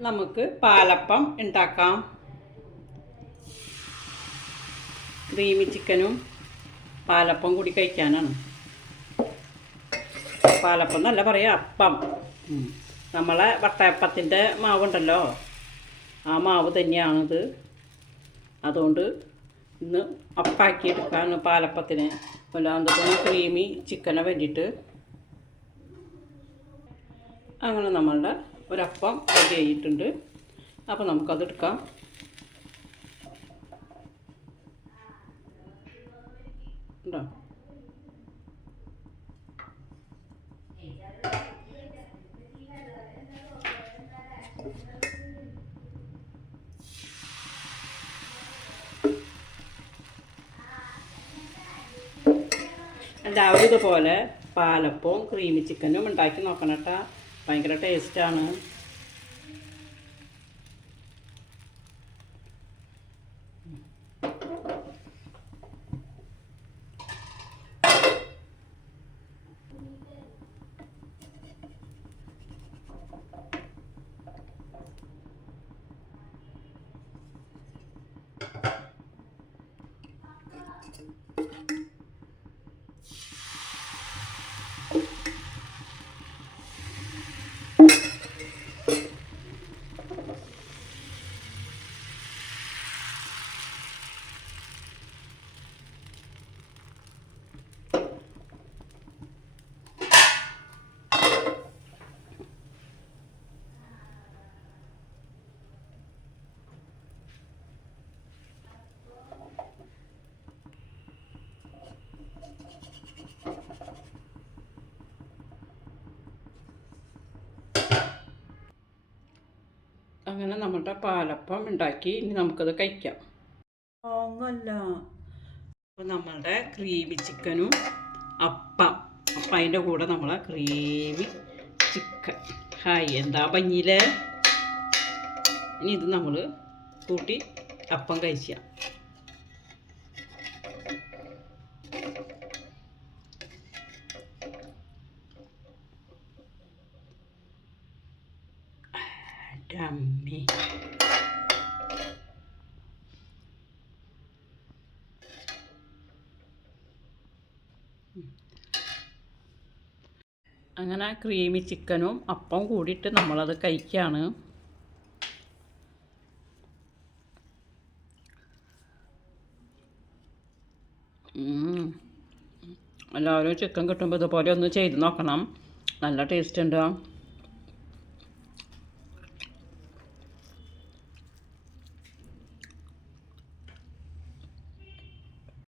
നമുക്ക് പാലപ്പം ഉണ്ടാക്കാം. ക്രീമി ചിക്കനും പാലപ്പം കൂടി കഴിക്കാനാണ്. പാലപ്പം എന്നല്ല പറയുക അപ്പം. നമ്മളെ വട്ടയപ്പത്തിന്റെ മാവുണ്ടല്ലോ. ആ മാവ് തന്നെയാണിത്. അതുകൊണ്ട് ഇന്ന് അപ്പാക്കി എടുക്കാണ് പാലപ്പത്തിന്. അല്ലാതെ ക്രീമി ചിക്കനെ വേണ്ടിയിട്ട്. അങ്ങനെ നമ്മളുടെ ഒരപ്പം റെഡി ആയിട്ടുണ്ട് അപ്പോൾ നമുക്കതെടുക്കാം. ഉണ്ടോ എല്ലാവരും ഇതുപോലെ പാലപ്പവും ക്രീമി ചിക്കനും ഉണ്ടാക്കി നോക്കണം കേട്ടോ. ഭയങ്കര ടേസ്റ്റാണ് അങ്ങനെ നമ്മുടെ പാലപ്പം ഉണ്ടാക്കി ഇനി നമുക്കത് കഴിക്കാം. ഓങ്ങല്ല അപ്പോൾ നമ്മളുടെ ക്രീമി ചിക്കനും അപ്പം. അപ്പം അതിന്റെ കൂടെ നമ്മളെ ക്രീമി ചിക്കൻ ഹായ് എന്താ ഭംഗിയിലെ? ഇനി ഇത് നമ്മൾ കൂട്ടി അപ്പം ഡമ്മി അങ്ങനെ ക്രീമി ചിക്കനും അപ്പം കൂടിയിട്ട് നമ്മളത് കഴിക്കുകയാണ്. എല്ലാവരും ചിക്കൻ കിട്ടുമ്പോൾ ഇതുപോലെ ഒന്ന് ചെയ്ത് നോക്കണം. നല്ല ടേസ്റ്റ് ഉണ്ട്?